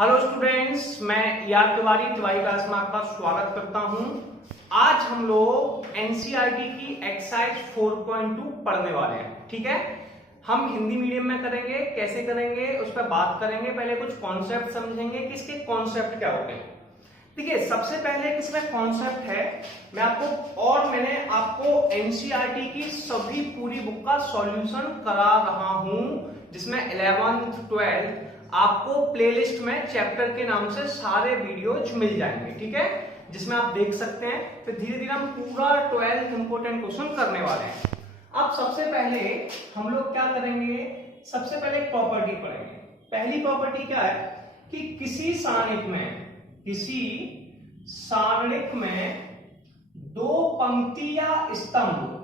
Hello students, मैं Tiwari class में आपका स्वागत करता हूं। आज हम लोग एनसीईआरटी की एक्सरसाइज 4.2 पढ़ने वाले हैं। ठीक है, हम हिंदी मीडियम में करेंगे। कैसे करेंगे उस पर बात करेंगे। पहले कुछ कॉन्सेप्ट समझेंगे कि इसके कॉन्सेप्ट क्या होते हैं। देखिए, सबसे पहले इसमें कॉन्सेप्ट है, मैंने आपको एनसीईआरटी की सभी पूरी बुक का सॉल्यूशन करा रहा हूं, जिसमें 11th 12th आपको प्लेलिस्ट में चैप्टर के नाम से सारे वीडियोज मिल जाएंगे। ठीक है, जिसमें आप देख सकते हैं। फिर धीरे धीरे हम पूरा 12th इंपोर्टेंट क्वेश्चन करने वाले हैं। अब सबसे पहले हम लोग क्या करेंगे, सबसे पहले एक प्रॉपर्टी पढ़ेंगे। पहली प्रॉपर्टी क्या है कि किसी सारणिक में दो पंक्ति या स्तंभ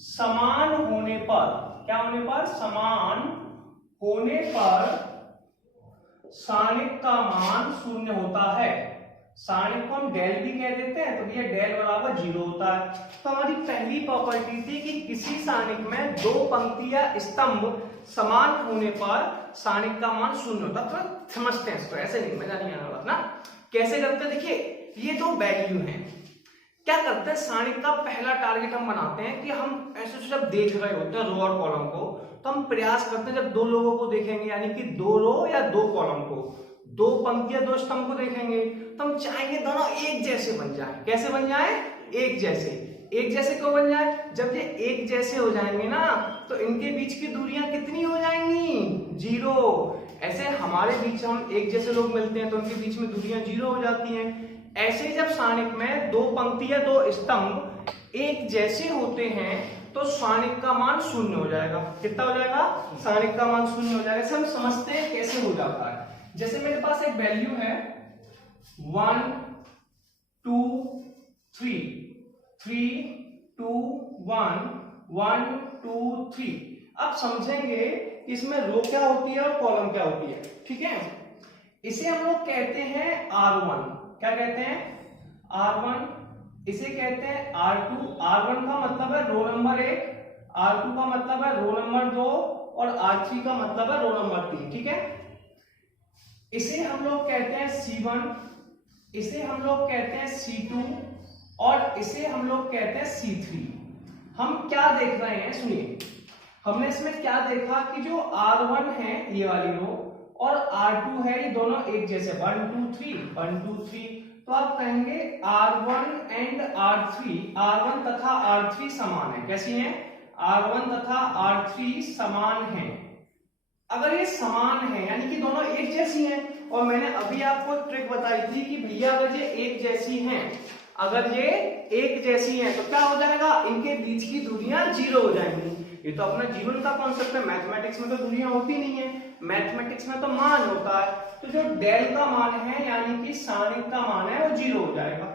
समान होने पर सारणिक का मान शून्य होता है। सारणिक को हम डेल भी कह देते हैं, तो ये डेल बराबर 0 होता है। तो हमारी पहली प्रॉपर्टी थी कि किसी सारणिक में दो पंक्ति या स्तंभ समान होने पर सारणिक का मान शून्य होता है। तो समझते हैं इसको, ऐसे नहीं, मजा नहीं आना ना। कैसे करते हैं, देखिए ये दो वैल्यू हैं। क्या करते हैं, सारणिक का पहला टारगेट हम बनाते हैं कि हम ऐसे जब देख रहे होते हैं रो और कॉलम को, तो हम प्रयास करते हैं जब दो लोगों को देखेंगे, यानी कि दो रो या दो कॉलम को, दो पंक्ति या दो स्तंभ को देखेंगे, तो हम चाहेंगे दोनों एक जैसे बन जाए। कैसे बन जाए? एक जैसे क्यों बन जाए? जब ये एक जैसे हो जाएंगे ना, तो इनके बीच की दूरियां कितनी हो जाएंगी? 0। ऐसे हमारे बीच हम एक जैसे लोग मिलते हैं तो उनके बीच में दूरियां 0 हो जाती हैं। ऐसे जब सारणिक में दो पंक्ति या दो स्तंभ एक जैसे होते हैं तो सारणिक का मान शून्य हो जाएगा। कितना हो जाएगा? सारणिक का मान शून्य हो जाएगा। हम समझते हैं कैसे हो जाता है। जैसे मेरे पास एक वैल्यू है 1 2 3 3 2 1 1 2 3। अब समझेंगे इसमें रो क्या होती है और कॉलम क्या होती है। ठीक है, इसे हम लोग कहते हैं R1। क्या कहते हैं? R1। इसे कहते हैं R2। R1 का मतलब है रो नंबर 1, R2 का मतलब है रो नंबर 2 और R3 का मतलब है रो नंबर 3। ठीक है, इसे हम लोग कहते हैं C1, इसे हम लोग कहते हैं C2 और इसे हम लोग कहते हैं C3। हम क्या देख रहे हैं, सुनिए। हमने इसमें क्या देखा कि जो R1 है ये वाली रो और R2 है, ये दोनों एक जैसे 1 2 3 1 2 3। तो आप कहेंगे R1 एंड R1 तथा R3 समान है। कैसी हैं? R1 तथा R3 समान है। अगर ये समान है यानी कि दोनों एक जैसी हैं, और मैंने अभी आपको ट्रिक बताई थी कि भैया अगर ये एक जैसी हैं, तो क्या हो जाएगा? इनके बीच की दूरियां 0 हो जाएंगी। ये तो अपना जीवन का कॉन्सेप्ट है। मैथमेटिक्स में तो दूरियां होती नहीं है, मैथमेटिक्स में तो मान होता है। तो जो डेल का मान है यानी कि सारणिक का मान है वो 0 हो जाएगा।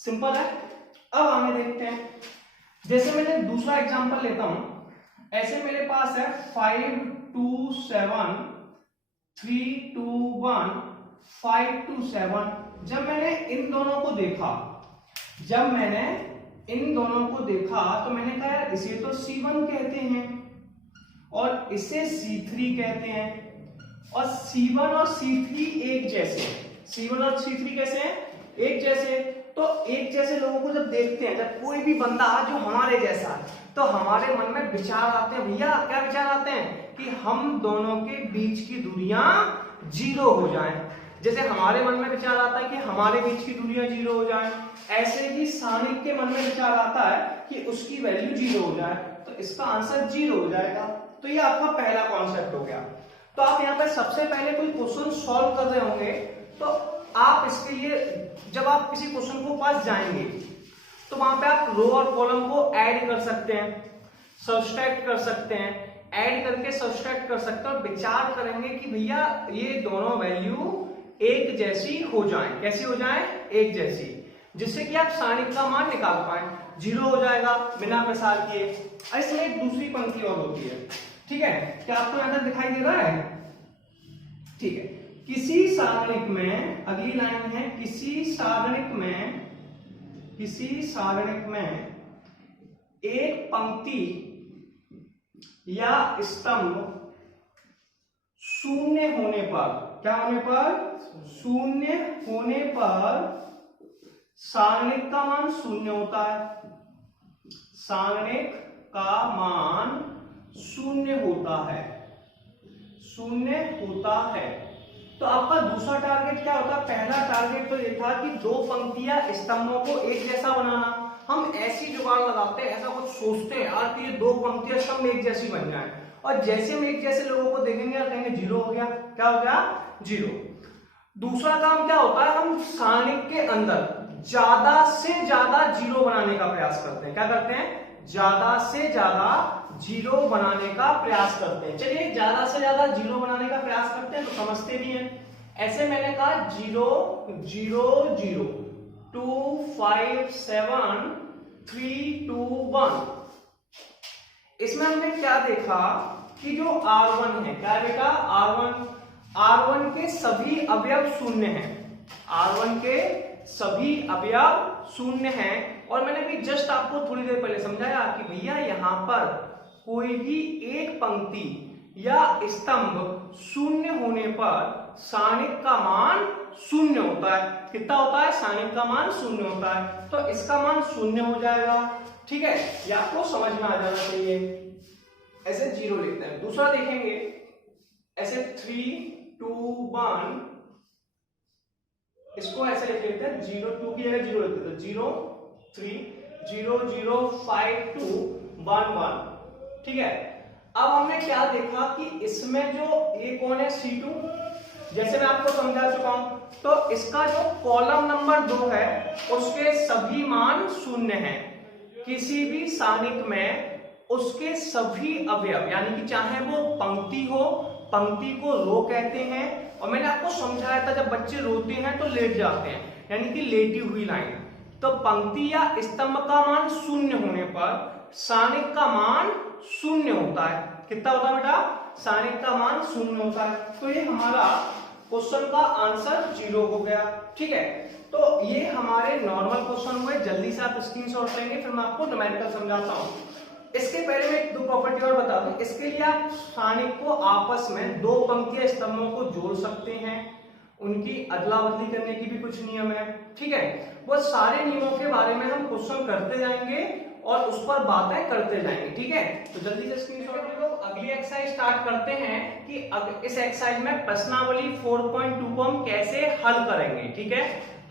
सिंपल है। अब आगे देखते हैं। जैसे मैंने दूसरा एग्जांपल लेता हूं। ऐसे मेरे पास है 5 2 7 3 2 1 5 2 7। जब मैंने इन दोनों को देखा तो मैंने कहा यार इसे तो C1 कहते हैं और इसे C3 कहते हैं, और C1 और C3 एक जैसे हैं। C1 और C3 कैसे हैं? एक जैसे। तो एक जैसे लोगों को जब देखते हैं, जब कोई भी बंदा जो हमारे जैसा है, तो हमारे मन में विचार आते हैं। भैया क्या विचार आते हैं? कि हम दोनों के बीच की दूरियां 0 हो जाएं। जैसे हमारे मन में विचार आता है कि हमारे बीच की दूरियां 0 हो जाएं, ऐसे ही सारणिक के मन में विचार आता है कि उसकी वैल्यू 0 हो जाए। तो इसका आंसर 0 हो जाएगा। तो ये आपका पहला कॉन्सेप्ट हो गया। तो आप यहाँ पे सबसे पहले कोई क्वेश्चन सॉल्व कर रहे होंगे, तो आप इसके लिए जब आप किसी क्वेश्चन को पास जाएंगे तो वहां पे आप रो और कॉलम को ऐड कर सकते हैं, सब्सट्रैक्ट कर सकते हैं, ऐड करके सब्सट्रैक्ट कर सकते हैं, और विचार करेंगे कि भैया ये दोनों वैल्यू एक जैसी हो जाएं। कैसी हो जाएं? एक जैसी, जिससे कि आप सारणिक का मान निकाल पाए। 0 हो जाएगा बिना प्रसार किए। इसमें एक दूसरी पंक्ति और होती है। ठीक है, क्या आपको यहां दिखाई दे रहा है? ठीक है, किसी सारणिक में, अगली लाइन है, किसी सारणिक में एक पंक्ति या स्तंभ शून्य होने पर, क्या होने पर, शून्य होने पर सारणिक का मान शून्य होता है, सारणिक का मान शून्य होता है, शून्य होता है। तो आपका दूसरा टारगेट क्या होता है? पहला टारगेट तो ये था कि दो पंक्तियां स्तंभों को एक जैसा बनाना। हम ऐसी जुगाड़ लगाते हैं, ऐसा कुछ सोचते हैं यार कि ये दो पंक्तियां स्तंभ एक जैसी बन जाए, और जैसे हम एक जैसे लोगों को देखेंगे और कहेंगे जीरो हो गया। क्या हो गया? जीरो। दूसरा काम क्या होता है? हम सारणिक के अंदर ज्यादा से ज्यादा जीरो बनाने का प्रयास करते हैं। क्या करते हैं? ज्यादा से ज्यादा जीरो बनाने का प्रयास करते हैं। चलिए, ज्यादा से ज्यादा जीरो बनाने का प्रयास करते हैं तो समझते भी हैं। ऐसे मैंने कहा 0 0 0 2 5 7 3 2 1। इसमें हमने क्या देखा कि जो R1 है, क्या बेटा? R1 के सभी अवयव शून्य हैं, R1 के सभी अवयव शून्य हैं। और मैंने भी जस्ट आपको थोड़ी देर पहले समझाया कि भैया यहां पर कोई भी एक पंक्ति या स्तंभ शून्य होने पर सारणिक का मान शून्य होता है। कितना होता है? सारणिक का मान शून्य होता है। तो इसका मान शून्य हो जाएगा। ठीक है, ये आपको समझ में आ जाना चाहिए। ऐसे जीरो लिखते हैं। दूसरा देखेंगे, ऐसे 3 2 1, इसको ऐसे लिख लेते हैं, 0 2 की जगह 0 लिखते हैं, 0 3 0 0 5 2 1 1। ठीक है, अब हमने क्या देखा कि इसमें जो ए कौन है? C2। जैसे मैं आपको समझा चुका हूं, तो इसका जो कॉलम नंबर 2 है उसके सभी मान शून्य हैं। किसी भी सारणिक में उसके सभी अवयव, यानी कि चाहे वो पंक्ति हो, पंक्ति को रो कहते हैं। और मैंने आपको समझाया था जब बच्चे रोते हैं तो लेट जाते हैं, यानी कि लेटी हुई लाइन। तो पंक्ति या स्तंभ का मान शून्य होने पर सारणिक का मान शून्य होता है। कितना होता है बेटा? सारणिक का मान शून्य होता है। तो ये हमारा क्वेश्चन का आंसर 0 हो गया। ठीक है, तो ये हमारे नॉर्मल क्वेश्चन हुए। जल्दी से आप स्क्रीनशॉट लेंगे, फिर मैं आपको न्यूमेरिकल समझाता हूँ। इसके पहले मैं दो प्रॉपर्टी और बता दूं। इसके लिए आप सारणिक को आपस में दो पंक्तियां स्तंभों को जोड़ सकते हैं, उनकी अदला बदली करने की भी कुछ नियम है। ठीक है, वो सारे नियमों के बारे में हम क्वेश्चन करते जाएंगे और उस पर बातें करते जाएंगे। ठीक है, तो जल्दी से स्क्रीनशॉट ले लो। अगली एक्सरसाइज स्टार्ट करते हैं कि अब इस एक्सरसाइज में प्रश्नावली 4.2 को हम कैसे हल करेंगे। ठीक है,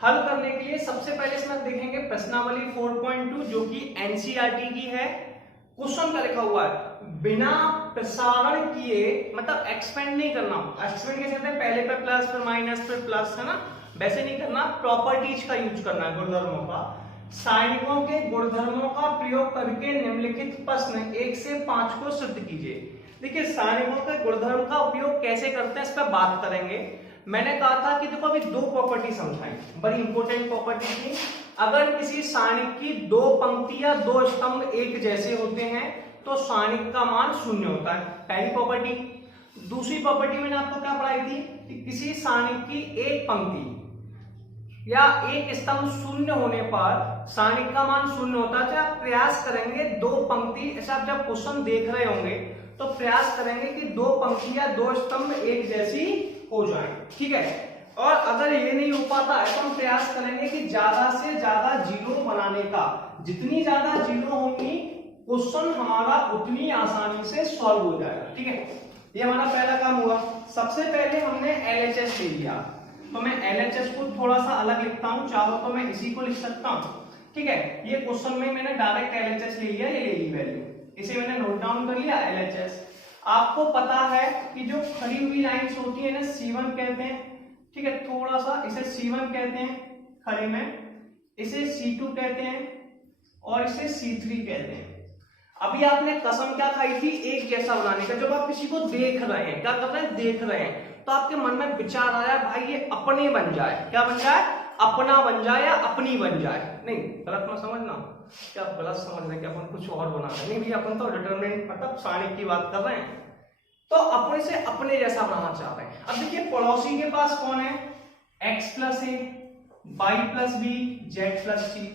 हल करने के लिए सबसे पहले इसमें देखेंगे प्रश्नावली 4.2 जो कि एनसीईआरटी की है। क्वेश्चन का लिखा हुआ है बिना प्रसारण किए, मतलब एक्सपेंड नहीं करना। एक्सपेंड कैसे करते हैं? पहले पे प्लस, फिर माइनस, फिर प्लस, है ना? वैसे नहीं करना, प्रॉपर्टीज का यूज करना है, गुणधर्मों का। सारणिकों के गुणधर्मों का प्रयोग करके निम्नलिखित प्रश्न 1 से 5 को सिद्ध कीजिए। देखिए, सारणिकों के गुणधर्म का उपयोग कैसे करते हैं इस पर बात करेंगे। मैंने कहा था कि देखो अभी दो प्रॉपर्टी समझाई, बड़ी इंपॉर्टेंट प्रॉपर्टी थी। अगर किसी सारणिक की दो पंक्ति या दो स्तंभ एक जैसे होते हैं तो सारणिक का मान शून्य होता है, पहली प्रॉपर्टी। दूसरी प्रॉपर्टी मैंने आपको क्या पढ़ाई थी कि किसी सारणिक की एक पंक्ति या एक स्तंभ शून्य होने पर सारणिक का मान शून्य होता है। आप प्रयास करेंगे दो पंक्ति, ऐसा आप जब क्वेश्चन देख रहे होंगे तो प्रयास करेंगे कि दो पंक्ति या दो स्तंभ एक जैसी हो जाए। ठीक है, और अगर ये नहीं हो पाता है तो हम प्रयास करेंगे कि ज्यादा से ज्यादा जीरो बनाने का। जितनी ज्यादा जीरो होंगी क्वेश्चन हमारा उतनी आसानी से सॉल्व हो जाएगा। ठीक है, ये हमारा पहला काम हुआ। सबसे पहले हमने LHS ले लिया, तो मैं LHS को थोड़ा सा अलग लिखता हूं, चाहो तो मैं इसी को लिख सकता हूं। ठीक है, ये क्वेश्चन में मैंने डायरेक्ट LHS ले लिया, ये ले ली वैल्यू, इसे मैंने नोट डाउन कर लिया LHS। आपको पता है कि जो खड़ी हुई लाइंस होती है ना, C1 कहते हैं। ठीक है, थोड़ा सा इसे C1 कहते हैं खड़े में, इसे C2 कहते हैं और इसे C3 कहते हैं। अभी आपने कसम क्या खाई थी? एक जैसा बनाने का। जब आप किसी को देख रहे हैं, क्या कर रहे हैं? देख रहे हैं, तो आपके मन में विचार आया भाई ये अपने बन जाए। क्या बन जाए? अपना बन जाए या अपनी बन जाए। नहीं, गलत मत समझना, क्या गलत समझ रहे हैं कि अपन कुछ और बना रहे हैं। नहीं भैया, अपन तो डिटरमिनेंट मतलब सारणिक की बात कर रहे हैं, तो अपने से अपने जैसा बनाना चाह रहे हैं। अब देखिए, पड़ोसी के पास कौन है? x plus A, y plus B, z plus C.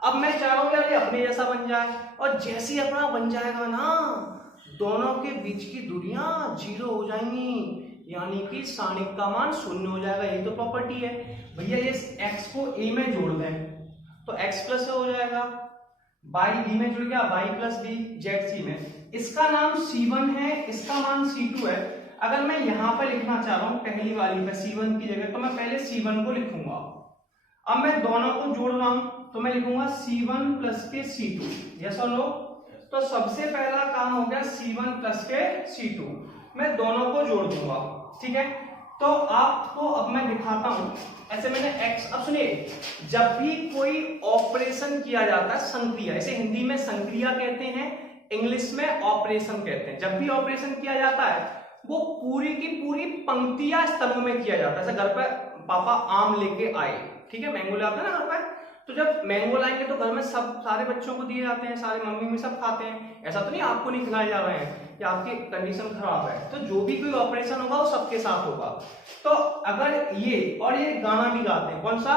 अब मैं चाह रहा हूं यार ये अपने जैसा बन जाए, और जैसे ही अपना बन जाएगा ना, दोनों के बीच की दूरियां 0 हो जाएंगी, यानी कि सारणिक का मान 0 हो जाएगा। ये तो प्रॉपर्टी है भैया। ये x को a में जोड़ दें तो x प्लस हो जाएगा, y b में जुड़ गया y plus B, z c में। इसका नाम c1 है, इसका मान c2 है। अगर मैं यहां पर लिखना चाह रहा हूं पहली वाली पे c1 की जगह, तो मैं पहले c1 को लिखूंगा। अब मैं दोनों को जोड़ रहा हूं तो मैं लिखूंगा c1 प्लस के c2। यस और नो? तो सबसे पहला काम हो गया c1 प्लस के c2, मैं दोनों को जोड़ दूंगा। ठीक है, तो आपको अब मैं दिखाता हूं। ऐसे मैंने x, अब सुनिए, जब भी कोई ऑपरेशन किया जाता है संक्रिया, इसे हिंदी में संक्रिया कहते हैं, इंग्लिश में ऑपरेशन कहते हैं। जब भी ऑपरेशन किया जाता है वो पूरी की पूरी पंक्ति या स्तंभ में किया जाता है। जैसे घर पर पापा आम लेके आए, ठीक है, मैंगो लाते हैं ना घर पर, तो जब मैंगो लाएंगे तो घर में सब सारे बच्चों को दिए जाते हैं, सारे मम्मी में सब खाते हैं। ऐसा तो नहीं आपको नहीं खिलाए जा रहे हैं या आपकी कंडीशन खराब है। तो जो भी कोई ऑपरेशन होगा वो सबके साथ होगा। तो अगर ये और ये गाना भी गाते हैं, कौन सा,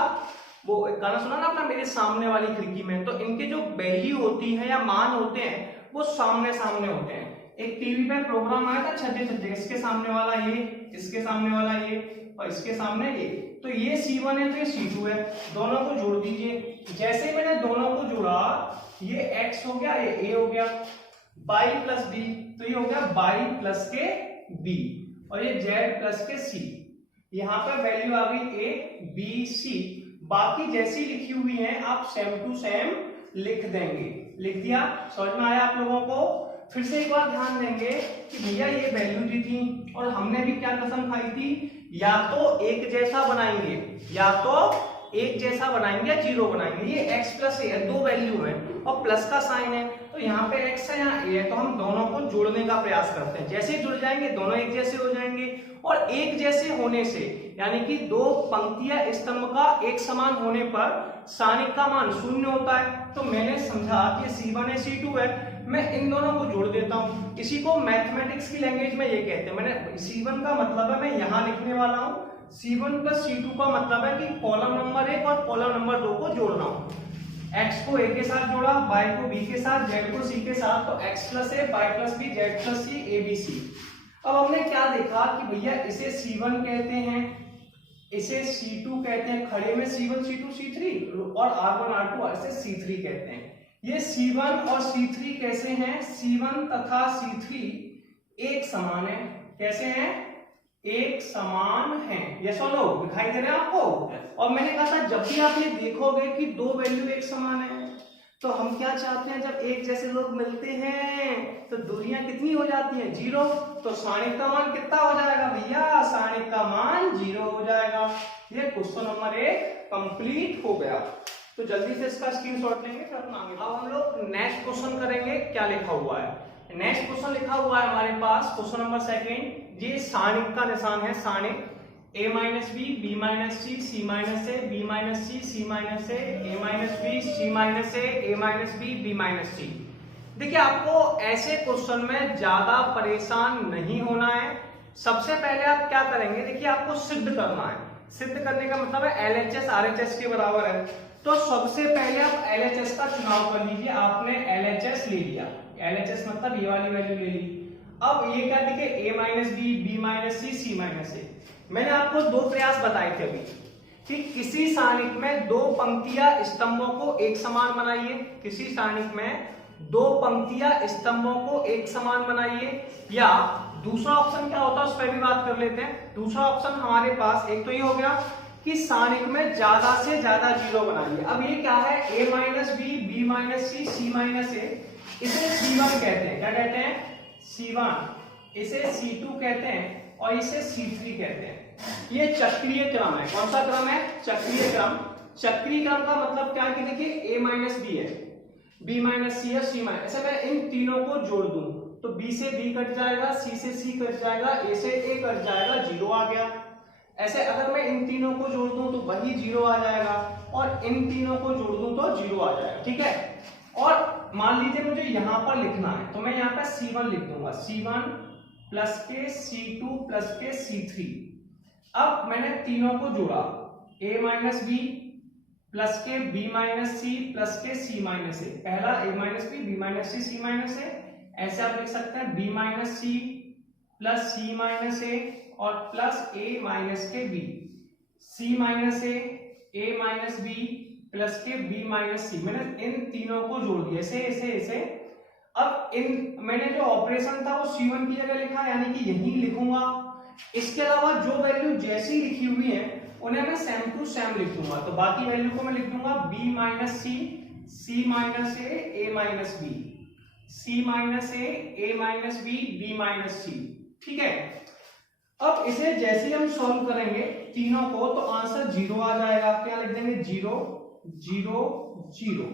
वो एक गाना सुना ना अपना, मेरे सामने वाली खिड़की में, तो इनके जो वैल्यू होती है या मान होते हैं वो सामने सामने होते हैं। एक टीवी पे प्रोग्राम आया था छठे छठे, इसके सामने वाला ये, इसके सामने वाला ये और इसके सामने ये, तो ये C1 है तो ये C2 है। दोनों को जोड़ दीजिए। जैसे ही मैंने दोनों को जोड़ा, ये x हो गया, ये a हो गया, y प्लस b, तो ये हो गया y प्लस के b, और ये z प्लस के c। यहाँ पे वैल्यू आ गई a b c। बाकी जैसी लिखी हुई है आप सेम टू सेम लिख देंगे। लिख दिया? समझ में आया आप लोगों को? फिर से एक बार ध्यान देंगे कि भैया ये वैल्यू दी थी और हमने भी क्या कसम खाई थी, या तो एक जैसा बनाएंगे, या तो एक जैसा बनाएंगे या जीरो बनाएंगे। ये x प्लस a है, दो वैल्यू है और प्लस का साइन है, तो यहाँ पे x है, यहाँ a है, तो हम दोनों को जोड़ने का प्रयास करते हैं। जैसे ही जुड़ जाएंगे दोनों एक जैसे हो जाएंगे, और एक जैसे होने से यानी कि दो पंक्तियां स्तंभ का एक समान होने पर सारणिक का मान 0 होता है। तो मैंने समझा कि C1 है C2 है, मैं इन दोनों को जोड़ देता हूं। इसी को मैथमेटिक्स की लैंग्वेज में ये कहते हैं। मैंने C1 का मतलब है मैं यहां लिखने वाला हूं, C1 प्लस C2 का मतलब है कि कॉलम नंबर 1 और कॉलम नंबर 2 को जोड़ना हूं। x को a के साथ जोड़ा, y को b के साथ, z को c के साथ, तो x plus a, y plus b, z plus c, a b c। अब हमने क्या देखा कि भैया इसे C1 कहते हैं, इसे C2 कहते हैं, खड़े में C1 C2 C3, और R1 R2 इसे C3 कहते हैं। ये C1 और C3 कैसे हैं? C1 तथा C3 एक समान है। कैसे हैं? एक समान है। यस और नो? दिखाई दे रहे हैं आपको? और मैंने कहा था जब भी आप ये देखोगे कि दो वैल्यू एक समान है, तो हम क्या चाहते हैं, जब एक जैसे लोग मिलते हैं तो दूरियां कितनी हो जाती हैं? 0। तो सारणिक का मान कितना हो जाएगा भैया? सारणिक का मान 0 हो जाएगा। ये क्वेश्चन नंबर 1 कंप्लीट हो गया। तो जल्दी से इसका स्क्रीनशॉट लेंगे फिर अपना आगे। अब हम लोग नेक्स्ट क्वेश्चन करेंगे। क्या लिखा हुआ है? नेक्स्ट क्वेश्चन लिखा हुआ है हमारे पास क्वेश्चन नंबर 2। ये सारणिक का निशान है, सारणिक a minus B, B minus C, C minus A, B minus C, C minus A minus B, C minus A minus B, B minus C. देखिए आपको ऐसे क्वेश्चन में ज्यादा परेशान नहीं होना है। सबसे पहले आप क्या करेंगे, देखिए आपको सिद्ध करना है। सिद्ध करने का मतलब है LHS RHS के बराबर है। तो सबसे पहले आप LHS का चुनाव कर लीजिए। आपने LHS ले लिया, LHS मतलब ये वाली वैल्यू ले ली। अब ये क्या देखिए a minus B, B minus C, C minus A. मैंने आपको दो प्रयास बताए थे अभी कि किसी सारणिक में दो पंक्तियां स्तंभों को एक समान बनाइए, किसी सारणिक में दो पंक्तियां स्तंभों को एक समान बनाइए, या दूसरा ऑप्शन क्या होता है उस पर भी बात कर लेते हैं। दूसरा ऑप्शन हमारे पास एक तो ये हो गया कि सारणिक में ज्यादा से ज्यादा जीरो बनाइए। अब ये क्या है, a minus B, B minus C, C minus A, इसे C1 कहते हैं। क्या कहते हैं? C1। इसे C2 कहते हैं और इसे C3 कहते हैं। ये चक्रीय क्रम है। कौन सा क्रम है? चक्रीय क्रम। चक्रीय क्रम का मतलब क्या है कि देखिए a माइनस बी है, b माइनस सी है, c माइनस, ऐसे मैं इन तीनों को जोड़ दूं तो b से b कट जाएगा, c से c कट जाएगा, a से a कट जाएगा, 0 आ गया। ऐसे अगर मैं इन तीनों को जोड़ दूं तो वही 0 आ जाएगा, और इन तीनों को जोड़ दूं तो 0 आ जाएगा। ठीक है, और मान लीजिए मुझे यहां पर लिखना है तो मैं यहां पर C1 लिख दूंगा, C1 प्लस के C2 प्लस के C3। अब मैंने तीनों को जोड़ा, a माइनस बी प्लस के b माइनस सी प्लस के c माइनस ए। पहला a minus B, B minus C, C minus A, ऐसे आप लिख सकते हैं B minus C plus C minus A और प्लस ए माइनस के B, C minus A minus B plus के बी माइनस सी। मैंने इन तीनों को जोड़ दिया ऐसे ऐसे ऐसे। अब इन मैंने जो ऑपरेशन था वो C1 की जगह लिखा, यानी कि यही लिखूंगा। इसके अलावा जो वैल्यू जैसी लिखी हुई है उन्हें मैं सेम टू सेम लिख दूंगा। तो बाकी वैल्यू को मैं लिख दूंगा B minus C minus A minus B, C minus A minus B minus सी। ठीक है, अब इसे जैसे ही हम सॉल्व करेंगे तीनों को तो आंसर 0 आ जाएगा। क्या लिख देंगे 0 0 0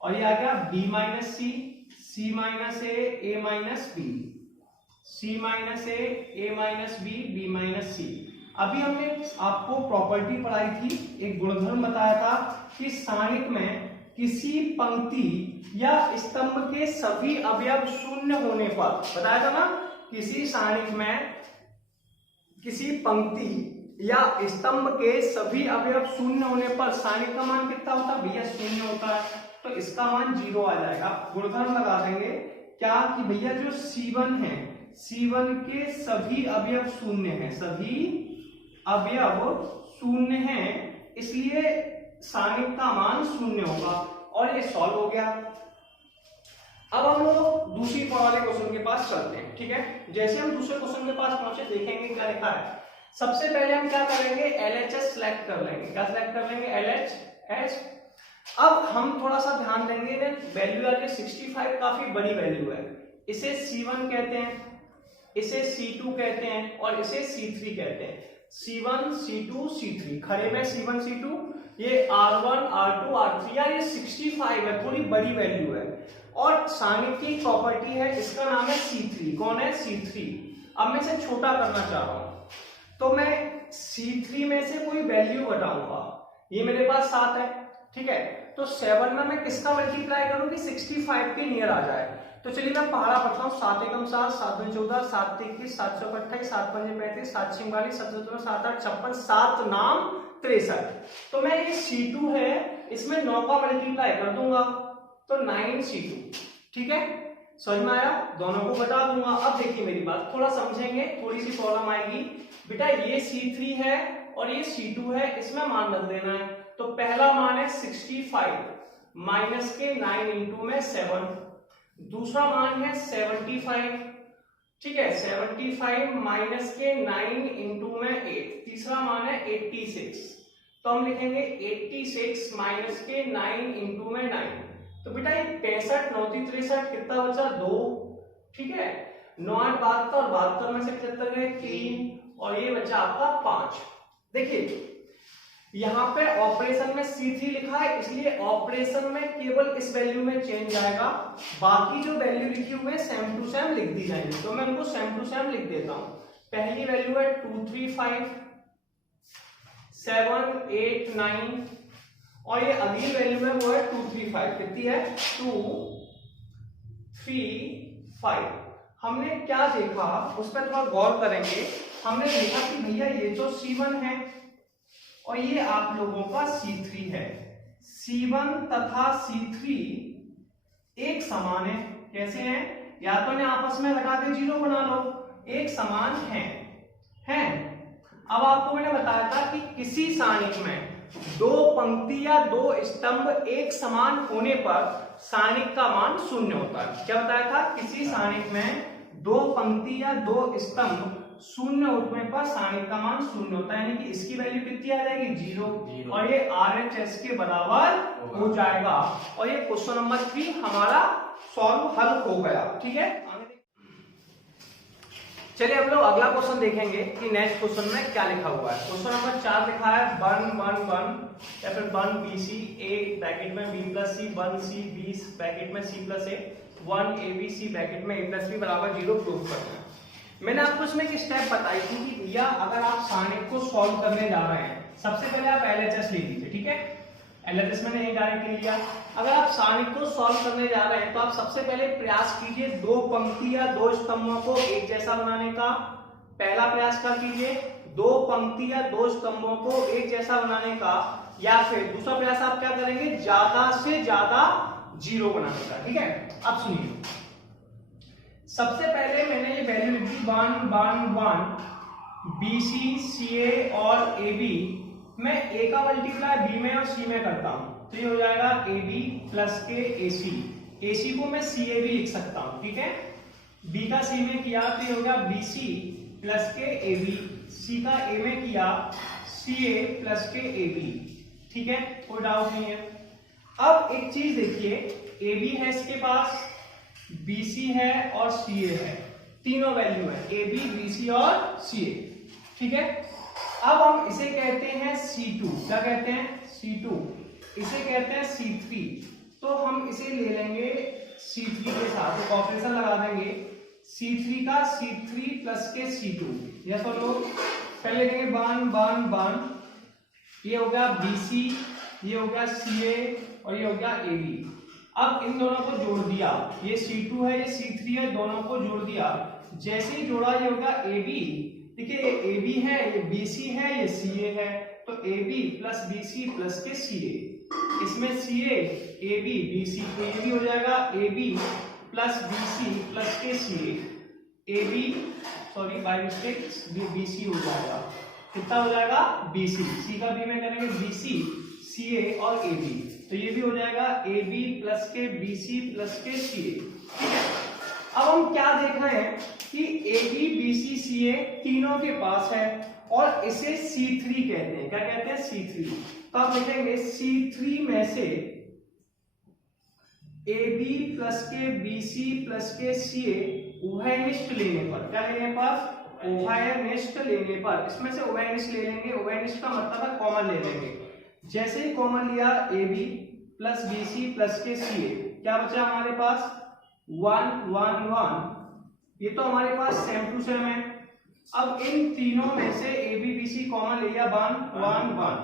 और ये आ गया B minus C minus A minus B, C minus A minus B minus सी। अभी हमने आपको प्रॉपर्टी पढ़ाई थी, एक गुणधर्म बताया था कि सारणिक में किसी पंक्ति या स्तंभ के सभी अवयव शून्य होने पर, बताया था ना, किसी सारणिक में किसी पंक्ति या स्तंभ के सभी अवयव शून्य होने पर सारणिक का मान कितना होता है भैया, शून्य होता है। तो इसका मान 0 आ जाएगा। गुणधर्म लगा देंगे क्या कि भैया जो C1 है, C1 के सभी अवयव शून्य हैं, सभी अवयव शून्य हैं, इसलिए सारणिक का मान शून्य होगा। और ये सॉल्व हो गया। अब हम लोग दूसरी पावर वाले क्वेश्चन के पास चलते हैं। ठीक है, जैसे हम दूसरे क्वेश्चन के पास पहुंचे देखेंगे क्या लिखा है। सबसे पहले हम क्या करेंगे, LHS सेलेक्ट कर लेंगे। क्या सेलेक्ट कर लेंगे, LHS। अब हम थोड़ा सा ध्यान देंगे, वैल्यू आ रही 65, काफी बड़ी वैल्यू है। इसे C1 कहते हैं, इसे C2 कहते हैं और इसे C3 कहते हैं। C1 C2 C3, खड़े में C1 C2, ये R1 R2 R3। यार ये 65 है, थोड़ी बड़ी वैल्यू है। और सारणिक की प्रॉपर्टी है, इसका नाम है C3। कौन है, C3। अब मैं इसे छोटा करना चाह रहा हूं तो मैं C3 में से कोई वैल्यू घटाऊंगा। ये मेरे पास 7 है, ठीक है, तो 7 में मैं किसका मल्टीप्लाई करूं कि 65 के नियर आ जाए। तो चलिए मैं पहाड़ा पढ़ता हूँ। 7 एकम 7, 7 दूनी 14, 7 21, 7 चौक 28, 7 पंजे 35, 7 छह 42, 7 7 7 8 56, 7 नाम 63। तो मैं ये C2 है, इसमें 9 का मल्टीप्लाई कर दूंगा तो 9C2। ठीक है, समझ में आया, दोनों को बता दूंगा। अब देखिए मेरी बात थोड़ा समझेंगे, थोड़ी सी प्रॉब्लम आएगी। बेटा ये C3 है और ये C2 है, इसमें मान रख देना है। तो पहला मान है 65 माइनस के 9 इंटू में 7, दूसरा मान है 75, ठीक है, 75 माइनस के 9 इंटू में 8, तीसरा मान है 86। तो हम लिखेंगे 86 माइनस के 9 इंटू में 9। तो बेटा ये 65 9 63 कितना बचा 2, ठीक है, 9 8 72, 72 में से 75 गए 3 और ये बचा आपका 5। देखिए यहां पे ऑपरेशन में C3 लिखा है, इसलिए ऑपरेशन में केवल इस वैल्यू में चेंज आएगा, बाकी जो वैल्यू लिखी हुई है सेम टू सेम लिख दी जाएगी। तो मैं उनको सेम टू सेम लिख देता हूं। पहली वैल्यू है 2 3 5 7 8 9 और ये अगली वैल्यू है वो है 2 3 5। कितनी है 2 3 5। हमने क्या देखा उस पर थोड़ा गौर करेंगे। हमने देखा कि भैया ये तो C1 है और ये आप लोगों का C3 है। C1 तथा C3 एक समान है। कैसे हैं, या तो ने आपस में लगा के 0 बना लो, एक समान हैं। अब आपको मैंने बताया था कि किसी सारणिक में दो पंक्ति या दो स्तंभ एक समान होने पर सारणिक का मान शून्य होता है। क्या बताया था, किसी सारणिक में दो पंक्ति या दो स्तंभ शून्य होने पर सारणिक का मान शून्य होता है, यानी कि इसकी वैल्यू कितनी आ जाएगी 0 और ये RHS के बराबर हो जाएगा। और ये क्वेश्चन नंबर 3 हमारा सॉल्व हल हो गया। ठीक है, चलिए हम लोग अगला क्वेश्चन देखेंगे कि नेक्स्ट क्वेश्चन में क्या लिखा हुआ है। क्वेश्चन नंबर 4 लिखा है 1 1 1 या फिर 1 BC A ब्रैकेट में B plus C 1 C B bracket में C plus A 1 ABC bracket में A प्लस B बराबर 0 प्रूव करना है। मैंने आपको इसमें एक स्टेप बताई थी कि भैया अगर आप सारणिक को सॉल्व करने जा रहे हैं सबसे पहले आप LHS ले लीजिए। ठीक है, LHS मैंने यही डायरेक्ट लिया। अगर आप सारणिक को सॉल्व करने जा रहे हैं तो आप सबसे पहले प्रयास कीजिए दो पंक्ति या दो स्तंभों को एक जैसा बनाने का। पहला प्रयास क्या कीजिए, दो पंक्ति या दो स्तंभों को एक जैसा बनाने का, या फिर दूसरा प्रयास आप क्या करेंगे, ज्यादा से ज्यादा 0 बनाने का। ठीक है, अब सुनिए सबसे पहले मैंने ये वैल्यू लिखी 1 BC CA और AB, मैं A का मल्टीप्लाई B में और C में करता हूं तो ये हो जाएगा AB प्लस के AC, AC को मैं CA भी लिख सकता हूं, ठीक है। B का C में किया तो ये हो गया BC प्लस के AB, C का A में किया CA प्लस के AB, ठीक है, कोई डाउट नहीं है। अब एक चीज देखिए, AB है इसके पास, BC है और CA है, तीनों वैल्यू है AB BC और CA, ठीक है। अब हम इसे कहते हैं C2, क्या कहते हैं C2, इसे कहते हैं C3, तो हम इसे ले लेंगे C3 के साथ, तो ऑपरेशन लगा देंगे C3 का C3 प्लस के C2, यस और नो। पहले लेंगे 1 ये हो गया BC, ये हो गया CA और ये हो गया AB। अब इन दोनों को जोड़ दिया, ये C2 है ये C3 है, दोनों को जोड़ दिया, जैसे ही जोड़ा ये होगा AB, देखिए ये AB है ये BC है ये CA है, तो AB प्लस BC प्लस के CA, इसमें CA AB BC, तो ये भी हो जाएगा AB प्लस BC प्लस के CA, AB sorry by mistake BC हो जाएगा, कितना हो जाएगा BC, C का B में करेंगे BC CA और AB, तो ये भी हो जाएगा AB प्लस के BC प्लस के CA, ठीक है। अब हम क्या देख रहे हैं कि AB BC CA तीनों के पास है और इसे C3 कहते हैं, क्या कहते हैं C3, तो आप लिखेंगे C3 में से AB प्लस के BC प्लस के CA उभयनिष्ठ लेने पर, क्या लेने पर, उभयनिष्ठ लेने पर, इसमें से उभयनिष्ठ ले लेंगे, उभयनिष्ठ का मतलब है कॉमन ले लेंगे, जैसे ही कॉमन लिया AB प्लस BC प्लस के CA, क्या बचा हमारे पास 1 1 1, ये तो हमारे पास सेम टू सेम है। अब इन तीनों में से AB BC कॉमन ले लिया 1 1 1,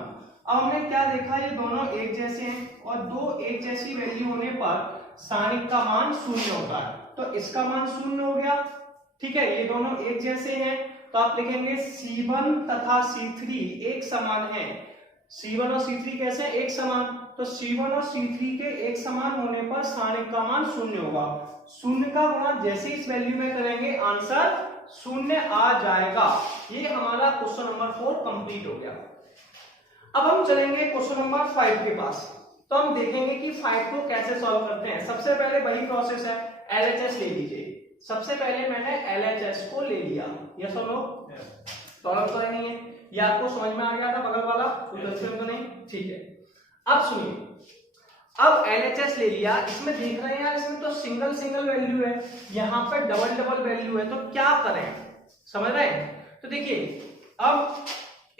अब हमने क्या देखा ये दोनों एक जैसे हैं और दो एक जैसी वैल्यू होने पर सानिक का मान शून्य होता है, तो इसका मान शून्य हो गया, ठीक है, ये दोनों एक जैसे हैं, तो आप लिखेंगे C1 तथा C3 एक समान है, C1 और C3 कैसे एक समान, तो C1 और C3 के एक समान होने पर सानिक का मान शून्य होगा, शून्य का गुणा जैसे इस वैल्यू में करेंगे आंसर शून्य आ जाएगा। ये हमारा क्वेश्चन नंबर 4 कंप्लीट हो गया। अब हम चलेंगे क्वेश्चन नंबर 5 के पास, तो हम देखेंगे कि 5 को कैसे सॉल्व करते हैं। सबसे पहले वही प्रोसेस है, LHS ले लीजिए, सबसे पहले मैंने LHS को ले लिया, यस और नो, प्रॉब्लम तो नहीं है, ये आपको समझ में आ गया था बगल वाला, कोई कंफ्यूजन तो नहीं, ठीक है। अब सुनिए, अब LHS ले लिया, इसमें देख रहे हैं यार इसमें तो सिंगल सिंगल वैल्यू है, यहाँ पे डबल डबल वैल्यू है, तो क्या करें, समझ रहे हैं। तो देखिए अब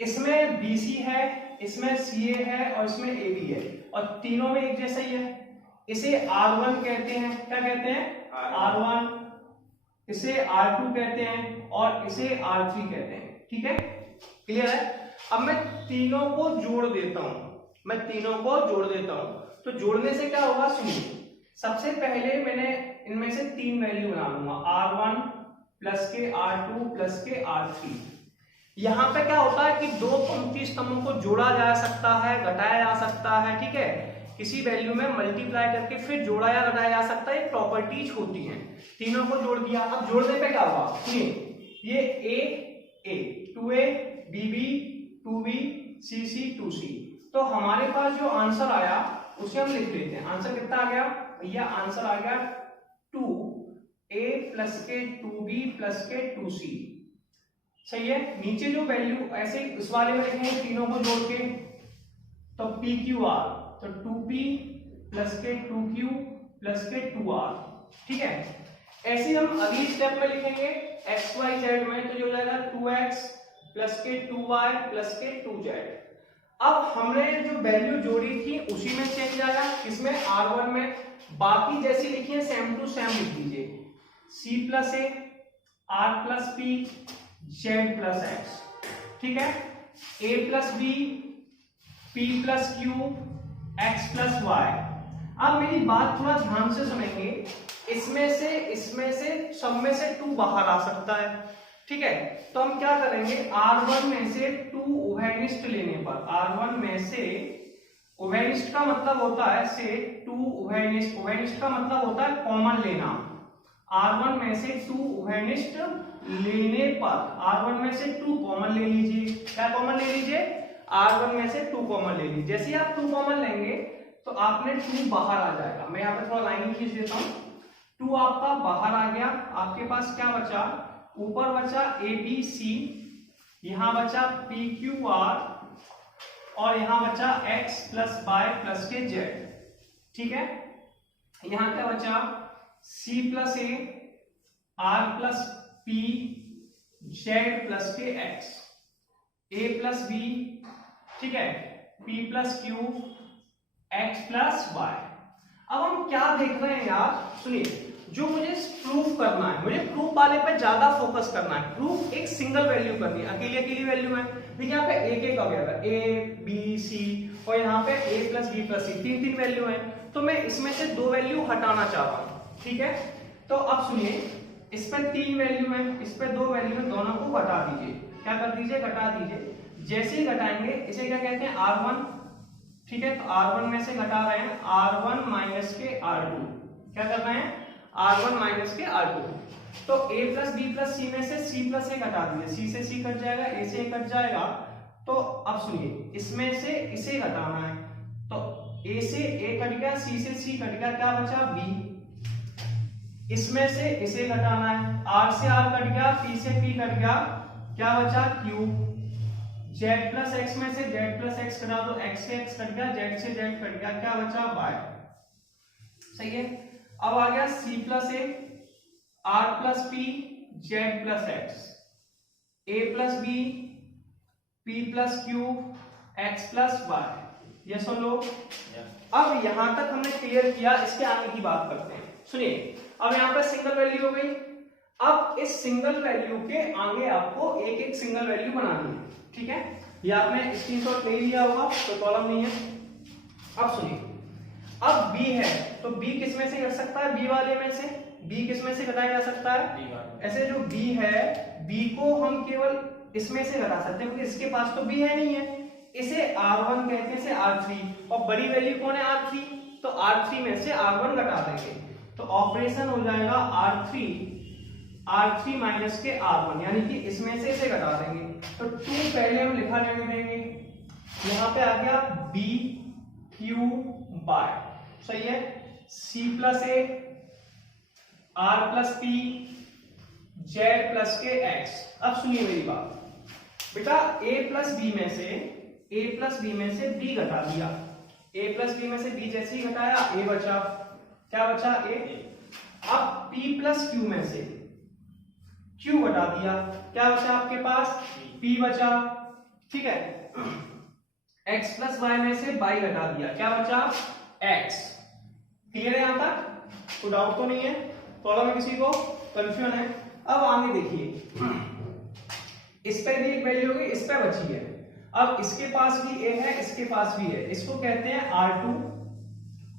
इसमें BC है, इसमें CA है और इसमें AB है और तीनों में एक जैसा ही है, इसे R1 कहते हैं, क्या कहते हैं R1, इसे R2 कहते हैं और इसे R3 कहते हैं, ठीक है, क्लियर है। अब मैं तीनों को जोड़ देता हूं, तो जोड़ने से क्या होगा सुनिए, सबसे पहले मैंने इनमें से तीन वैल्यू बना लूंगा, R1 प्लस के R2 प्लस के R3। यहां पे क्या होता है कि दो पंक्ति स्तंभों को जोड़ा जा सकता है, घटाया जा सकता है, ठीक है, किसी वैल्यू में मल्टीप्लाई करके फिर जोड़ा या घटाया जा सकता है, प्रॉपर्टीज होती हैं। तीनों को जोड़ दिया, अब जोड़ने पे क्या होगा सुनिए, ये A 2A BB 2B CC 2C, तो हमारे पास जो आंसर आया उसे हम लिख लेते हैं। आंसर कितना आ गया भैया, आंसर आ गया 2A प्लस के 2B प्लस के 2C, सही है। नीचे जो वैल्यू ऐसे इस वाले में लिखेंगे तीनों को जोड़ के, तो PQR, तो 2P प्लस के 2Q प्लस के 2R, ठीक है। ऐसे हम अगली स्टेप में लिखेंगे XYZ में, तो जो हो जाएगा 2X प्लस के 2Y प्लस के 2Z। अब हमने जो वैल्यू जोड़ी थी उसी में चेंज आया, इसमें R1 में, बाकी जैसी लिखी है सेम टू सेम लिख दीजिए, C plus A R plus P Z plus X, ठीक है, A plus B P plus Q X plus Y। अब मेरी बात थोड़ा ध्यान से सुनेंगे, इसमें से सब में से 2 बाहर आ सकता है, ठीक है, तो हम क्या करेंगे, R1 में से 2 उभयनिष्ठ लेने पर, R1 में से उभयनिष्ठ का मतलब होता है से 2 उभयनिष्ठ, उभयनिष्ठ का मतलब होता है कॉमन लेना, R1 में से 2 उभयनिष्ठ लेने पर R1 में से 2 कॉमन ले लीजिए। क्या कॉमन ले लीजिए? R1 में से 2 कॉमन ले लीजिए। जैसे ही आप 2 कॉमन लेंगे तो आपने 2 बाहर आ जाएगा। मैं यहाँ पे थोड़ा लाइन खींच देता हूँ। 2 आपका बाहर आ गया। आपके पास क्या बचा? ऊपर बचा ABC, यहाँ बचा PQR और यहाँ बचा x प्लस y प्लस के z। ठीक है, यहाँ क्या बचा? C plus A, R plus P, Z plus के x, A प्लस B, ठीक है, P plus Q, x plus y। अब हम क्या देख रहे हैं यार? सुनिए, जो मुझे प्रूफ करना है, मुझे प्रूफ वाले पे ज्यादा फोकस करना है। प्रूफ एक सिंगल वैल्यू करनी है, अकेली अकेली वैल्यू है। देखिए यहाँ पे एक अवयव है, A B C, और यहाँ पे A plus B plus C, 3 value है। तो मैं इसमें से 2 वैल्यू हटाना चाह रहा हूँ। ठीक है, तो अब सुनिए, इस पे 3 वैल्यू है, इस पे 2 वैल्यू है, दोनों को घटा दीजिए। क्या कर दीजिए? घटा दीजिए। जैसे ही घटाएंगे, इसे क्या कहते हैं? R1। ठीक है, तो R1 में से घटा रहे हैं R1 माइनस के R2। क्या कर रहे हैं? R1 माइनस के R2। तो A plus B plus C में से C प्लस A घटा दीजिए। C से C कट जाएगा, A से A कट जाएगा। तो अब सुनिए, इसमें से इसे घटाना है, तो A से A कट गया, C से C कट गया, क्या बचा? B। इसमें से इसे घटाना है, R से R कट गया, P से P कट गया, क्या बचा? Q। Z प्लस X में से Z प्लस X कटा दो, X से X कट गया, Z से Z कट गया, क्या बचा? Y। सही है। अब आ गया C plus A, R plus P, Z plus X, A plus B, P plus Q, X plus Y। ये सुन लो। अब यहां तक हमने क्लियर किया, इसके आगे की बात करते हैं। सुनिए, अब यहाँ पे सिंगल वैल्यू हो गई। अब इस सिंगल वैल्यू के आगे आपको एक एक सिंगल वैल्यू बनानी है। ठीक है, ये आपने स्क्रीनशॉट ले लिया होगा, तो प्रॉब्लम नहीं है। अब सुनिए, अब B है, तो B किस में से घट सकता है? B वाले में से। B किस में से घटाया जा सकता है? ऐसे जो B है, B को हम केवल इसमें से घटा सकते हैं, क्योंकि इसके पास तो B है नहीं है। इसे R1 कहते हैं, इसे R3, और बड़ी वैल्यू कौन है? R3। तो R3 में से R1 घटा देंगे, तो ऑपरेशन हो जाएगा R3 माइनस के R1, यानी कि इसमें से इसे घटा देंगे। तो 2 पहले हम लिखा रहने देंगे, यहाँ पे आ गया B Q Y। सही है। C plus A, R plus P, Z plus के X। अब सुनिए मेरी बात बेटा, A प्लस B में से B घटा दिया। A प्लस B में से B जैसे ही घटाया, A बचा। क्या बचा? A। अब P प्लस Q में से Q घटा दिया, क्या बचा आपके पास? P बचा। ठीक है, X प्लस Y में से Y घटा दिया, क्या बचा? X। क्लियर है यहां तक? कोई डाउट तो नहीं है? प्रॉब्लम है किसी को? कंफ्यूजन है? अब आगे देखिए, इस पे भी एक वैल्यू होगी, इस पे बची है। अब इसके पास भी A है, इसके पास भी है। इसको कहते हैं R2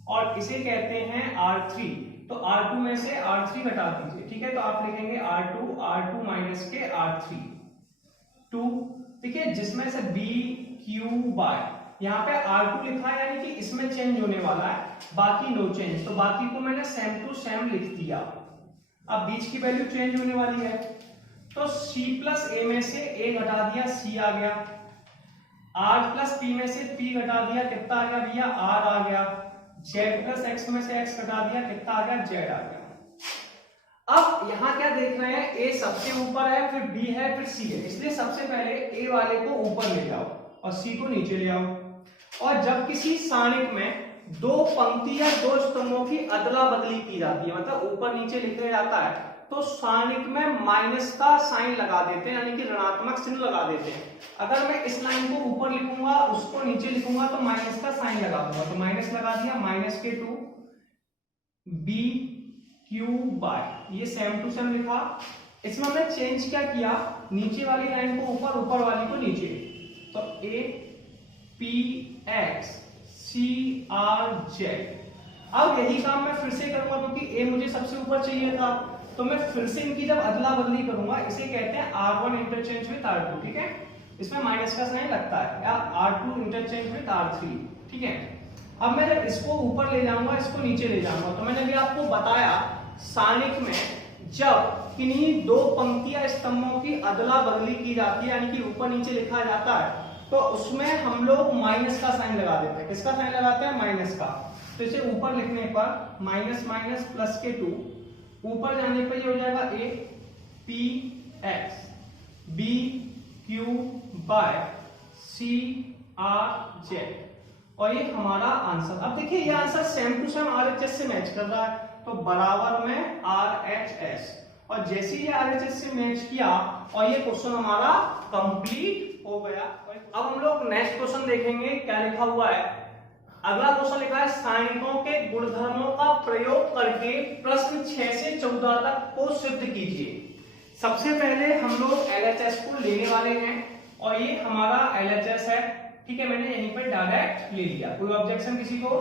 और इसे कहते हैं R3। तो R2 में से R3 घटा दीजिए। ठीक है, तो आप लिखेंगे R2 माइनस के R3 2। ठीक है, जिसमें से B Q Y, यहाँ पे R2 लिखा है, यानी कि इसमें चेंज होने वाला है, बाकी नो चेंज। तो बाकी को मैंने सेम टू सेम लिख दिया। अब बीच की वैल्यू चेंज होने वाली है, तो C प्लस A में से A घटा दिया, C आ गया। R प्लस P में से P घटा दिया, कितना आ गया भैया? R आ गया। Z प्लस X में से X घटा दिया, कितना आ गया? Z आ गया। अब यहां क्या देख रहे हैं? A सबसे ऊपर है, फिर B है, फिर C है, इसलिए सबसे पहले A वाले को ऊपर ले जाओ और C को नीचे ले आओ। और जब किसी सारणिक में 2 पंक्ति या 2 स्तंभों की अदला बदली की जाती है, मतलब ऊपर नीचे लिखा जाता है, तो सारणिक में माइनस का साइन लगा देते हैं, यानी कि ऋणात्मक चिन्ह लगा देते हैं। अगर मैं इस लाइन को ऊपर लिखूंगा, उसको नीचे लिखूंगा, तो माइनस का साइन लगा दूंगा। तो माइनस लगा दिया, माइनस के 2 B Q Y, ये सेम टू सेम लिखा। इसमें हमने चेंज क्या किया? नीचे वाली लाइन को ऊपर, ऊपर वाली को नीचे। तो A P X C R Z। अब यही काम मैं फिर से करूंगा, क्योंकि A मुझे सबसे ऊपर चाहिए था, तो मैं फिर से इनकी जब अदला बदली करूंगा, इसे कहते हैं R1 इंटरचेंज विद R2। ठीक है, इसमें माइनस का साइन लगता है, या R2 इंटरचेंज विद R3। ठीक है, अब मैं जब इसको ऊपर ले जाऊंगा, इसको नीचे ले जाऊंगा, तो मैंने अभी आपको बताया सारणिक में जब किन्हीं दो पंक्तियां स्तंभों की अदला बदली की जाती है, यानी कि ऊपर नीचे लिखा जाता है, तो उसमें हम लोग माइनस का साइन लगा देते हैं। किसका साइन लगाते हैं? माइनस का। तो इसे ऊपर लिखने पर माइनस माइनस प्लस के 2, ऊपर जाने पर ये हो जाएगा A P X B Q by C R Z, और ये हमारा आंसर। अब देखिए ये answer same to same RHS से मैच कर रहा है, तो बराबर में आरएचएस, और जैसे ही आरएचएस से मैच किया और ये क्वेश्चन हमारा कंप्लीट हो गया। अब हम लोग नेक्स्ट क्वेश्चन देखेंगे क्या लिखा हुआ है। अगला क्वेश्चन लिखा है सारणिकों के गुणधर्मों का प्रयोग करके प्रश्न 6 से 14 तक को सिद्ध कीजिए। सबसे पहले हम लोग एलएचएस को लेने वाले हैं, और ये हमारा एलएचएस है, ठीक है, मैंने यहीं पर डायरेक्ट ले लिया, कोई ऑब्जेक्शन किसी को?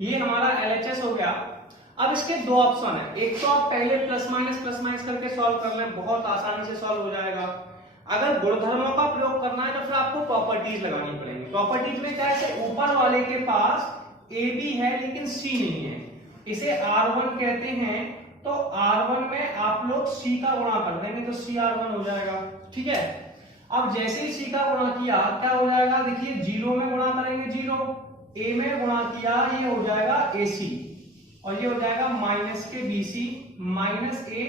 ये हमारा एलएचएस हो गया। अब इसके दो ऑप्शन है, एक तो आप पहले प्लस माइनस करके सॉल्व कर लें, बहुत आसानी से सॉल्व हो जाएगा। अगर गुणधर्मों का प्रयोग करना है तो फिर आपको प्रॉपर्टीज लगानी पड़ेगी। प्रॉपर्टीज में क्या है, ऊपर वाले के पास ए बी है लेकिन सी नहीं है, इसे R1 कहते हैं, तो R1 में आप लोग C का गुणा कर देंगे तो CR1 हो जाएगा, ठीक है। अब जैसे ही C का गुणा किया क्या हो जाएगा, देखिए 0 में गुणा करेंगे 0, A में गुणा किया ये हो जाएगा AC, और ये हो जाएगा माइनस के BC माइनस A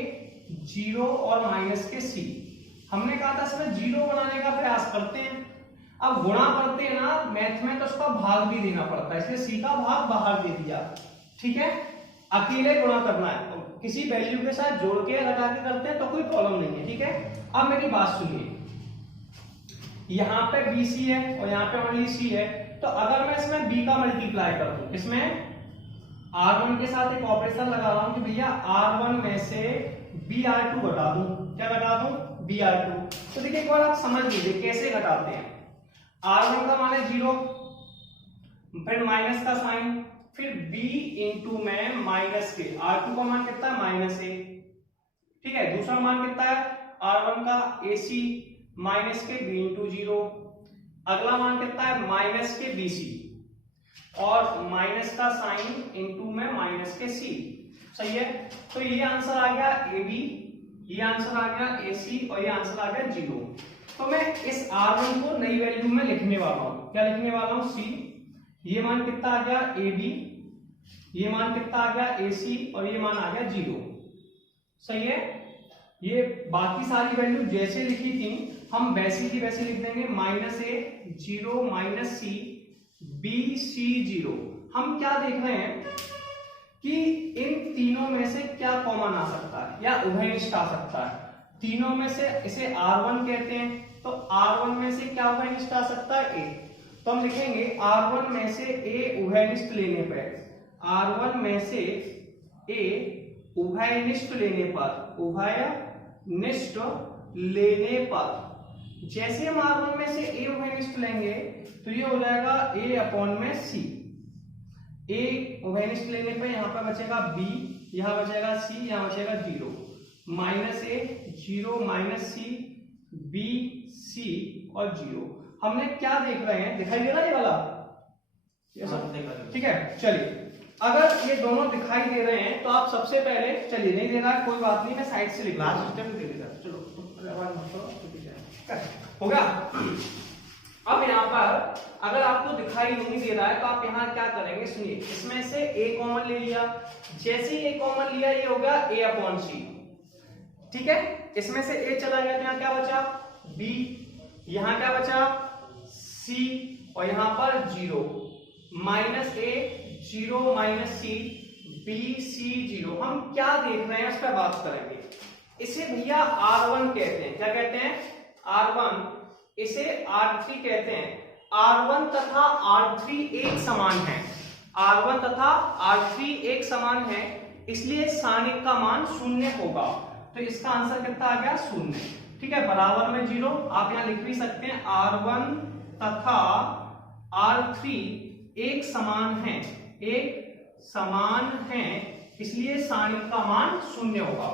0 और माइनस के C। हमने कहा था इसमें 0 बनाने का प्रयास करते हैं। अब गुणा करते हैं ना मैथ में, तो उसका भाग भी देना पड़ता है, इसलिए C का भाग बाहर दे दिया, ठीक है। अकेले गुणा करना है, किसी वैल्यू के साथ जोड़ के घटा के करते हैं तो कोई प्रॉब्लम नहीं है, ठीक है। अब मेरी बात सुनिए, यहाँ पे BC है और यहाँ पे ओनली C है, तो अगर मैं इसमें B का मल्टीप्लाई कर दूं, इसमें R1 के साथ एक ऑपरेशन लगा रहा हूं कि भैया R1 में से BR2 घटा दूं, क्या घटा दूं? BR2। तो देखिए एक बार आप समझ लीजिए कैसे घटाते हैं। R1 का मान है 0, फिर माइनस का साइन, फिर B इंटू में माइनस के, R2 का मान कितना है? माइनस A, ठीक है। दूसरा मान कितना है R1 का? AC माइनस के B इंटू 0। अगला मान कितना है? माइनस के BC और माइनस का साइन इंटू में माइनस के C, सही है। तो ये आंसर आ गया AB, ये आंसर आ गया AC, और ये आंसर आ गया 0। तो मैं इस R1 को नई वैल्यू में लिखने वाला हूं, क्या लिखने वाला हूं? C। ये मान कितना आ गया? AB, ये मान कितना आ गया? AC, और ये मान आ गया 0, सही है। ये बाकी सारी वैल्यू जैसे लिखी थी हम वैसी की वैसे लिख देंगे, minus A 0 minus C BC 0। हम क्या देख रहे हैं कि इन तीनों में से क्या कॉमन आ सकता है या उभयनिष्ठ आ सकता है। तीनों में से इसे R1 कहते हैं, तो R1 में से क्या उभयनिष्ठ आ सकता है? A। तो हम लिखेंगे R1 में से A उभयनिष्ठ लेने पर, R1 में से A उभयनिष्ठ लेने पर, उभयनिष्ठ लेने पर, जैसे हम R1 में से A उभयनिष्ठ लेंगे तो ये हो जाएगा A अपॉन में C। A उभयनिष्ठ लेने पे यहाँ पे बचेगा B, यहाँ बचेगा C, यहाँ बचेगा 0, minus A 0 minus C B C और 0। हमने क्या देख रहे हैं, दिखाई दे रहा है ये वाला? ठीक है, चलिए अगर ये दोनों दिखाई दे रहे हैं तो आप सबसे पहले, चलिए नहीं दे रहा है कोई बात नहीं, मैं साइड से लिख रहा हूं, सिस्टम दे देगा, चलो हो गया। अब यहाँ पर अगर आपको दिखाई नहीं दे रहा है तो आप यहाँ क्या करेंगे, सुनिए, इसमें से A कॉमन ले लिया, जैसे ही A कॉमन लिया ये हो गया A अपॉन C, ठीक है। इसमें से A चला गया तो यहाँ क्या बचा? B, यहाँ क्या बचा? C, और यहाँ पर 0, minus A 0 minus C B C 0। हम क्या देख रहे हैं उस पर बात करेंगे। इसे भैया R1 कहते हैं, क्या कहते हैं? R1, इसे R3 कहते हैं। R1 तथा R3 एक समान है, R1 तथा R3 एक समान है, इसलिए सारणिक का मान 0 होगा। तो इसका आंसर कितना आ गया? 0, ठीक है। बराबर में 0, आप यहां लिख भी सकते हैं R1 तथा R3 एक समान है, एक समान है, इसलिए सारणिक का मान 0 होगा।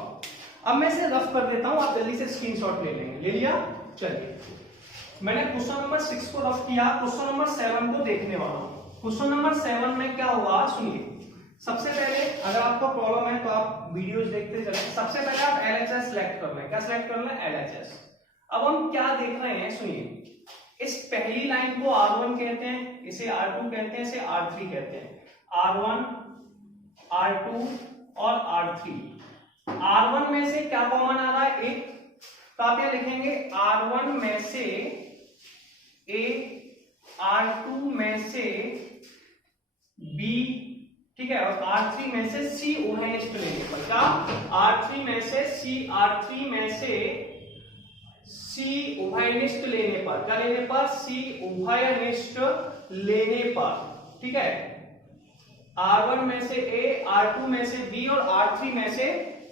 अब मैं इसे रफ कर देता हूं, आप जल्दी से स्क्रीनशॉट ले लेंगे। ले लिया? चलिए मैंने क्वेश्चन नंबर 6 को रफ किया, क्वेश्चन नंबर 7 को देखने वाला हूं। क्वेश्चन नंबर 7 में क्या हुआ, सुनिए। सबसे पहले अगर आपको प्रॉब्लम है तो आप वीडियोस देखते चले। सबसे पहले आप LHS सिलेक्ट कर लें। क्या सिलेक्ट कर लें? LHS। अब हम क्या देख रहे हैं सुनिए, इस पहली लाइन को R1 कहते हैं, इसे R2 कहते हैं, इसे R3 कहते हैं। R1, R2 और R3। R1 में से क्या कॉमन आ रहा है? एक। तो आप क्या लिखेंगे? R1 में से A, R2 में से B, ठीक है, और R3 में से C उभयनिष्ठ लेने पर। क्या? R3 में से C, R3 में से C उभयनिष्ठ लेने पर। क्या लेने पर? C उभयनिष्ठ लेने पर। ठीक है, R1 में से A, R2 में से B और R3 में से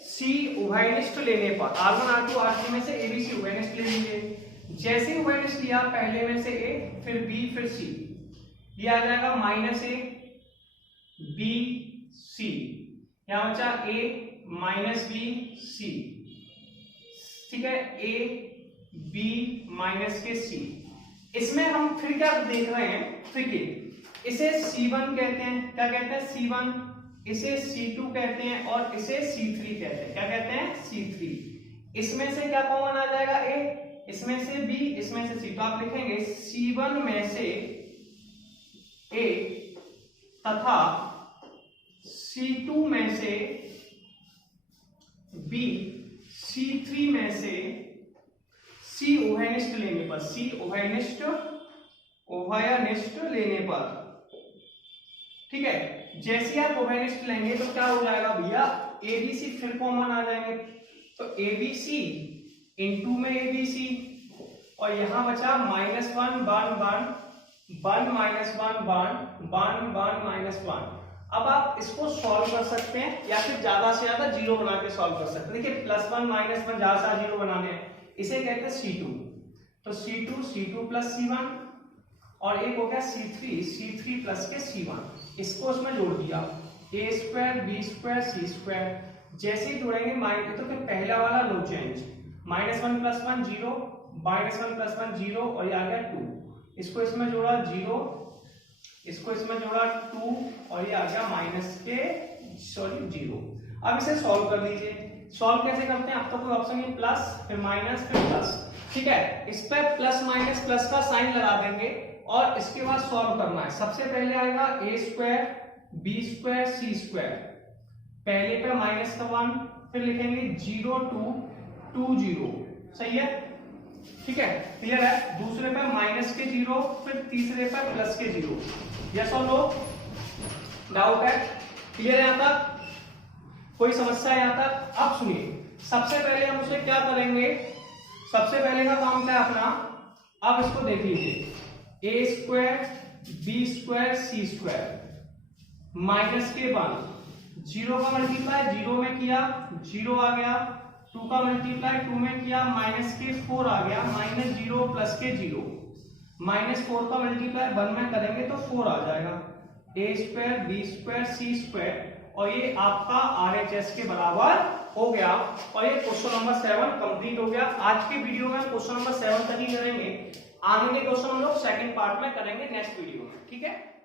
C उभयनिष्ठ लेने पर। R1, R2, R3 में से A, B, C उभयनिष्ठ ले लीजिए। जैसे ही उभयनिष्ठ लिया, पहले में से A, फिर B, फिर C, ये आ जाएगा -A B C, यहां बचा A माइनस B C। ठीक है, A B माइनस के C। इसमें हम फिर क्या देख रहे हैं? देखिए, इसे C1 कहते हैं। क्या कहते हैं? C1। इसे C2 कहते हैं और इसे C3 कहते हैं। क्या कहते हैं? C3। इसमें से क्या कॉमन आ जाएगा? A, इसमें से B, इसमें से C। तो आप लिखेंगे C1 में से A तथा C2 में से B, C3 में से C उभयनिष्ठ लेने पर। C उभयनिष्ठ लेने पर। ठीक है, जैसे आप उभयनिष्ठ लेंगे तो क्या हो जाएगा भैया? ABC फिर कॉमन आ जाएंगे। तो ABC इंटू में ABC, और यहां बचा -1 -1 अब आप इसको सॉल्व कर सकते हैं या फिर ज्यादा से ज्यादा जीरो बना के सॉल्व कर सकते हैं। देखिए, +1 -1 ज्यादा से जीरो बनाने हैं, इसे कहते हैं C2। तो C2 प्लस C1, और एक हो गया C3 प्लस के C1। इसको उसमें जोड़ दिया, A² B² C²। जैसे ही जोड़ेंगे तो फिर पहला वाला नो चेंज, -1 + 1 0, -1 + 1 0, और ये आ गया 2। इसको इसमें जोड़ा 0, इसको इसमें जोड़ा 2, और ये आ गया -0। अब इसे सॉल्व कर लीजिए। सॉल्व कैसे करते हैं? अब तो कोई ऑप्शन नहीं, प्लस फिर माइनस फिर प्लस। ठीक है, इस पे प्लस माइनस प्लस का साइन लगा देंगे और इसके बाद सॉल्व करना है। सबसे पहले आएगा A² B² C²। पहले पे -1, फिर लिखेंगे 0 2 2 0। सही है? ठीक है, क्लियर है? दूसरे पे -0, फिर तीसरे पे +0। यस और नो? डाउट है? क्लियर है यहां तक? कोई समस्या है यहां तक? अब सुनिए, सबसे पहले हम उसे क्या करेंगे? सबसे पहले का काम क्या है अपना? अब इसको देख लीजिए, A² B² C², माइनस के बाद 0 का मल्टीप्लाई 0 में किया, 0 आ गया। 2 का मल्टीप्लाई 2 में किया, -4 आ गया, -0 + के 0। -4 का मल्टीप्लाई 1 में करेंगे तो 4 आ जाएगा। A² B² C², और ये आपका RHS के बराबर हो गया। और ये क्वेश्चन नंबर 7 कंप्लीट हो गया। आज के वीडियो में क्वेश्चन नंबर 7 तक ही करेंगे। आगे के क्वेश्चन हम लोग सेकंड पार्ट में करेंगे नेक्स्ट वीडियो में। ठीक है।